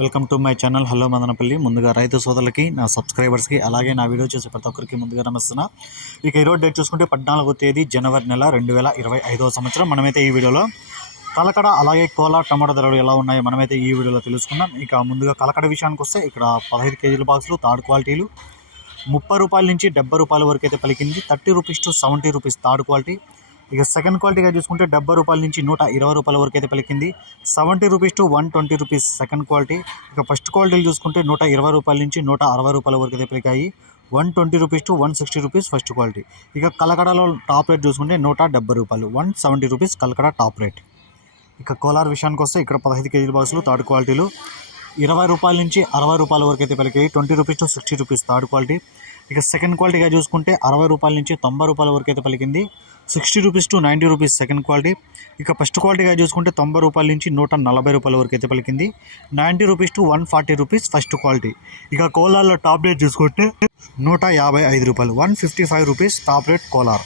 Welcome to my channel. Hello Madanapalle. ముందుగా రైతు సోదరులకి నా సబ్స్క్రైబర్స్కి అలాగే నా వీడియో చూసే ప్రతి ఒక్కరికి ముందుగా నమస్తున్నా. ఇక ఈరోజు డేట్ చూసుకుంటే పద్నాలుగో తేదీ జనవరి నెల రెండు వేల ఇరవై ఐదవ సంవత్సరం. మనమైతే ఈ వీడియోలో కలకడ అలాగే కోలా టమాటా ధరలు ఎలా ఉన్నాయో మనమైతే ఈ వీడియోలో తెలుసుకుందాం. ఇక ముందుగా కలకడ విషయానికి వస్తే ఇక్కడ పదహైదు కేజీల బాక్సులు థర్డ్ క్వాలిటీలు. ముప్పై రూపాయల నుంచి డెబ్బై రూపాయల వరకు అయితే పలికింది. Thirty rupees to seventy rupees third quality. ఇక సెకండ్ క్వాలిటీగా చూసుకుంటే డెబ్బై రూపాయల నుంచి నూట ఇరవై రూపాయల వరకు అయితే పలికింది. Seventy rupees to one twenty rupees second quality ఇక ఫస్ట్ క్వాలిటీలు చూసుకుంటే నూట ఇరవై రూపాయల నుంచి నూట అరవై రూపాయల వరకు అయితే పలికాయి. One twenty rupees to one sixty rupees first quality ఇక కలకడలో టాప్ రేట్ చూసుకుంటే నూట డెబ్బై రూపాయలు one seventy rupees Kalakada top rate ఇక కోలార్ విషయానికి వస్తే ఇక్కడ పదహైదు కేజీల బాక్సులు థర్డ్ క్వాలిటీలు ఇరవై రూపాయల నుంచి అరవై రూపాయల వరకు అయితే పలికాయి. Twenty rupees to sixty rupees third quality ఇక సెకండ్ క్వాలిటీగా చూసుకుంటే అరవై రూపాయల నుంచి తొంభై రూపాయల వరకు అయితే పలికింది. Sixty rupees to ninety rupees second quality ఇక ఫస్ట్ క్వాలిటీగా చూసుకుంటే తొంభై రూపాయల నుంచి నూట నలభై రూపాయల వరకు అయితే పలికింది. Ninety rupees to one forty rupees first quality ఇక కోలార్లో టాప్ రేట్ చూసుకుంటే నూట యాభై ఐదు రూపాయలు one fifty five rupees top rate Kolar.